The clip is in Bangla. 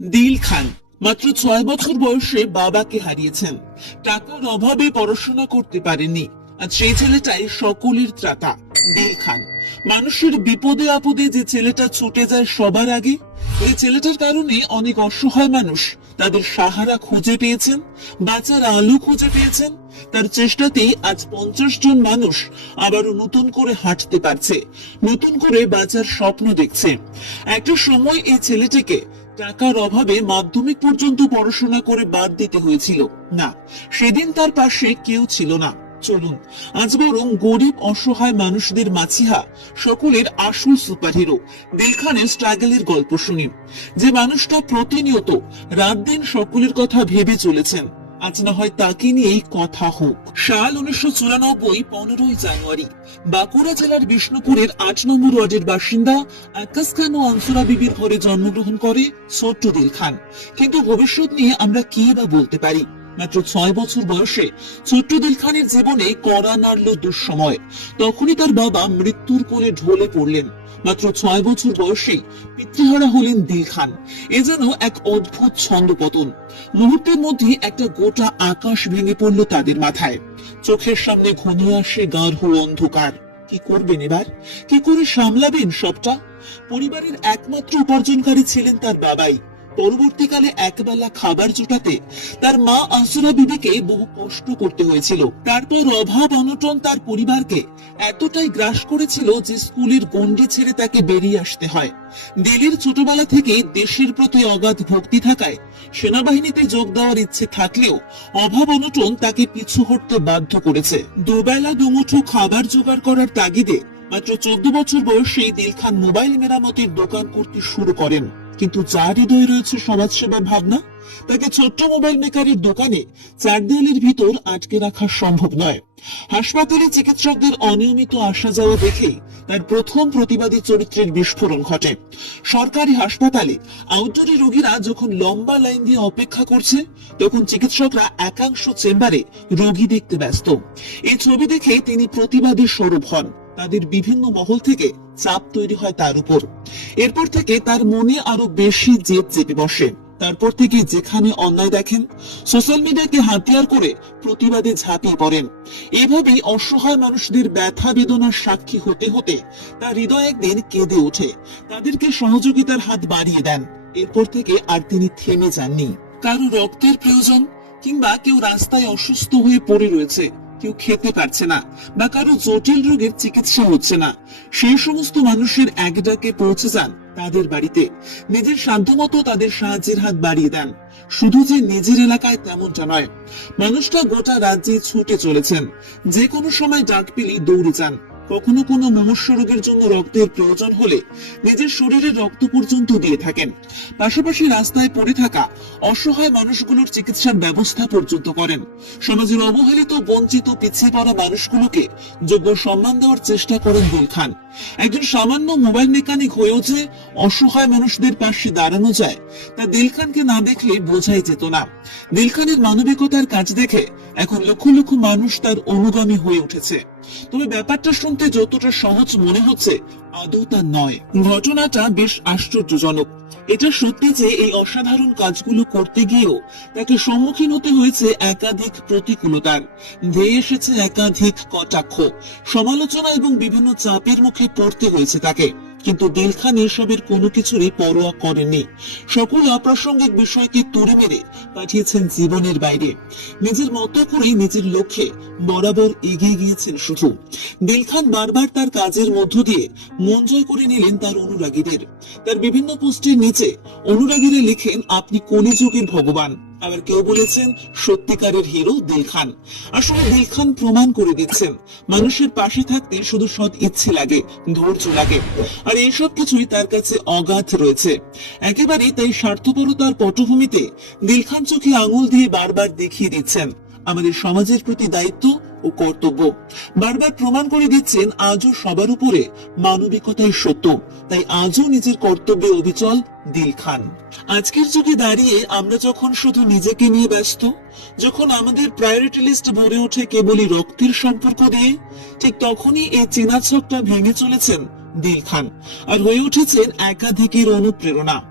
দিল খান, মাত্র ছয় বছর বয়সে বাবাকে হারিয়েছেন। টাকার অভাবে পড়াশোনা করতে পারেননি, আর সেই ছেলেটাই সকলের ত্রাতা, দিল খান। মানুষের বিপদে আপদে যে ছেলেটা ছুটে যায় সবার আগে, এই ছেলেটার কারণে অনেক অসহায় মানুষ তাদের সাহারা খুঁজে পেয়েছেন, বাঁচার আলো খুঁজে পেয়েছেন। তার চেষ্টাতেই আজ পঞ্চাশ জন মানুষ আবারও নতুন করে হাঁটতে পারছে, নতুন করে বাঁচার স্বপ্ন দেখছে। একটা সময় এই ছেলেটিকে টাকার অভাবে মাধ্যমিক পর্যন্ত পড়াশোনা করে বাদ দিতে হয়েছিল। না, সেদিন তার পাশে কেউ ছিল না। চলুন, আজ বরং গরিব, অসহায় মানুষদের মাছিহা সকলের আসল সুপারহিরো দিলখানের স্ট্রাগলের গল্প শুনি। যে মানুষটা প্রতিনিয়ত রাত দিন সকলের কথা ভেবে চলেছেন। আজ না হয় তাকে নিয়েই কথা হোক। সাল উনিশশো চুরানব্বই, পনেরোই জানুয়ারি। বাঁকুড়া জেলার বিষ্ণুপুরের আট নম্বর ওয়ার্ডের বাসিন্দা আকাশ খান ও আনসুরা বিবির ঘরে জন্মগ্রহণ করে ছোট্ট খান। কিন্তু ভবিষ্যৎ নিয়ে আমরা কি বা বলতে পারি? মাত্র ছয় বছর বয়সে ছোট্ট খানের জীবনে কড়া নাড়ল দুঃসময়। তখনই তার বাবা মৃত্যুর কোলে ঢলে পড়লেন। মাত্র ছয় বছর বয়সেই পিতৃহারা হলেন দিল খান। এ যেন এক অদ্ভুত ছন্দপতন মুহূর্তের মধ্যে একটা গোটা আকাশ ভেঙে পড়ল তাদের মাথায়। চোখের সামনে ঘনিয়ে আসে গাঢ় অন্ধকার। কি করবেন এবার? কি করে সামলাবেন সবটা? পরিবারের একমাত্র উপার্জনকারী ছিলেন তার বাবাই। পরবর্তীকালে একবেলা খাবার জোটাতে তার মা আনসুরা বিবিকে বহু কষ্ট করতে হয়েছিল। তারপর অভাব অনটন তার পরিবারকে এতটাই গ্রাস করেছিল যে স্কুলের গণ্ডি ছেড়ে তাকে বেরিয়ে আসতে হয়। দিল্লির ছোটবেলা থেকে দেশের প্রতি অগাধ ভক্তি থাকায় সেনাবাহিনীতে যোগ দেওয়ার ইচ্ছে থাকলেও অভাব অনটন তাকে পিছু হটতে বাধ্য করেছে। দুবেলা দুমুঠো খাবার জোগাড় করার তাগিদে মাত্র চোদ্দ বছর বয়সেই দিলখান মোবাইল মেরামতির দোকান করতে শুরু করেন। কিন্তু যার হৃদয়ে রয়েছে সমাজসেবার ভাবনা, তাকে ছোট্ট মোবাইল মেকারের দোকানে চার দেয়ালের ভিতর আটকে রাখা সম্ভব নয়। হাসপাতালে চিকিৎসকদের অনিয়মিত আসা যাওয়া দেখেই তার প্রথম প্রতিবাদী চরিত্রের বিস্ফোরণ ঘটে। সরকারি হাসপাতালে আউটডোরে রোগীরা যখন লম্বা লাইন দিয়ে অপেক্ষা করছে, তখন চিকিৎসকরা একাংশ চেম্বারে রোগী দেখতে ব্যস্ত। এই ছবি দেখে তিনি প্রতিবাদী স্বরূপ হন। তাদের বিভিন্ন মহল থেকে চাপ তৈরি হয় তার উপর। এরপর থেকে তার মনে আরও বেশি জেদ চেপে বসে। তারপর থেকে যেখানে অন্যায় দেখেন, সোশ্যাল মিডিয়াকে হাতিয়ার করে প্রতিবাদে ঝাঁপিয়ে পড়েন। এভাবেই অসহায় মানুষদের ব্যথা বেদনার সাক্ষী হতে হতে তার হৃদয় একদিন কেঁদে ওঠে। তাদেরকে সহযোগিতার হাত বাড়িয়ে দেন। এরপর থেকে আর তিনি থেমে যাননি। কারও রক্তের প্রয়োজন কিংবা কেউ রাস্তায় অসুস্থ হয়ে পড়ে রয়েছে কেউ খেতে পারছে না বা কারও জটিল রোগের চিকিৎসা হচ্ছে না। সেই সমস্ত মানুষের এক ডাকে পৌঁছে যান তাদের বাড়িতে। নিজের সাধ্যমতো তাদের সাহায্যের হাত বাড়িয়ে দেন। শুধু যে নিজের এলাকায় তেমনটা নয়, মানুষটা গোটা রাজ্যে ছুটে চলেছেন। যে কোনো সময় ডাক পেলেই দৌড়ে যান। কখনো কোনো মনুষ্য রোগের জন্য রক্তের প্রয়োজন হলে নিজের শরীরের রক্ত পর্যন্ত দিয়ে থাকেন। পাশাপাশি রাস্তায় পড়ে থাকা অসহায় মানুষগুলোর চিকিৎসার ব্যবস্থা পর্যন্ত করেন। সমাজের অবহেলিত, বঞ্চিত, পিছিয়ে পড়া মানুষগুলোকে যোগ্য সম্মান দেওয়ার চেষ্টা করেন দুল খান। একজন সামান্য মোবাইল মেকানিক হয়েও যে অসহায় মানুষদের পাশে দাঁড়ানো যায়, তা দিল খানকে না দেখলে বোঝাই যেত না। দিল খানের মানবিকতার কাজ দেখে এখন লক্ষ লক্ষ মানুষ তার অনুগামী হয়ে উঠেছে। তবে ব্যাপারটা শুনতে যতটা সহজ মনে হচ্ছে, আদৌ তা নয়। ঘটনাটা বেশ আশ্চর্যজনক। এটা সত্যি যে এই অসাধারণ কাজগুলো করতে গিয়েও তাকে সম্মুখীন হতে হয়েছে একাধিক প্রতিকূলতার। ধেয়ে এসেছে একাধিক কটাক্ষ, সমালোচনা এবং বিভিন্ন চাপের মুখে পড়তে হয়েছে তাকে। কিন্তু দিল খান এসবের কোনো কিছুরই পরোয়া করেননি। সকল অপ্রাসঙ্গিক বিষয়কে তুড়ে মেরে পাঠিয়েছেন জীবনের বাইরে। নিজের মতো করে নিজের লক্ষ্যে বরাবর এগিয়ে গিয়েছেন শুধু। দিল খান বারবার তার কাজের মধ্য দিয়ে মন জয় করে নিলেন তার অনুরাগীদের। তার বিভিন্ন পোস্টের নিচে অনুরাগীরা লিখেন, আপনি কলিযুগের ভগবান। আবার কেউ বলেছেন, সত্যিকারের হিরো দিল খান। আসলে দিল খান প্রমাণ করে দিচ্ছেন, মানুষের পাশে থাকতে শুধু সৎ ইচ্ছে লাগে, ধৈর্য লাগে। আর এইসব কিছুই তার কাছে অগাধ রয়েছে। একেবারেই তাই স্বার্থপরতার পটভূমিতে দিল খান চোখে আঙুল দিয়ে বারবার দেখিয়ে দিচ্ছেন, আমাদের সমাজের প্রতি দায়িত্ব ও কর্তব্য। বারবার প্রমাণ করে দিচ্ছেন আজও সবার উপরে মানবিকতাই সত্য। তাই আজও নিজের কর্তব্যে অবিচল দিল খান। আজকের যুগে দাঁড়িয়ে আমরা যখন শুধু নিজেকে নিয়ে ব্যস্ত, যখন আমাদের প্রায়োরিটি লিস্ট ভরে ওঠে কেবলই রক্তের সম্পর্ক দিয়ে, ঠিক তখনই এই চেনা ছকটা ভেঙে চলেছেন দিল খান। আর হয়ে উঠেছেন একাধিকের অনুপ্রেরণা।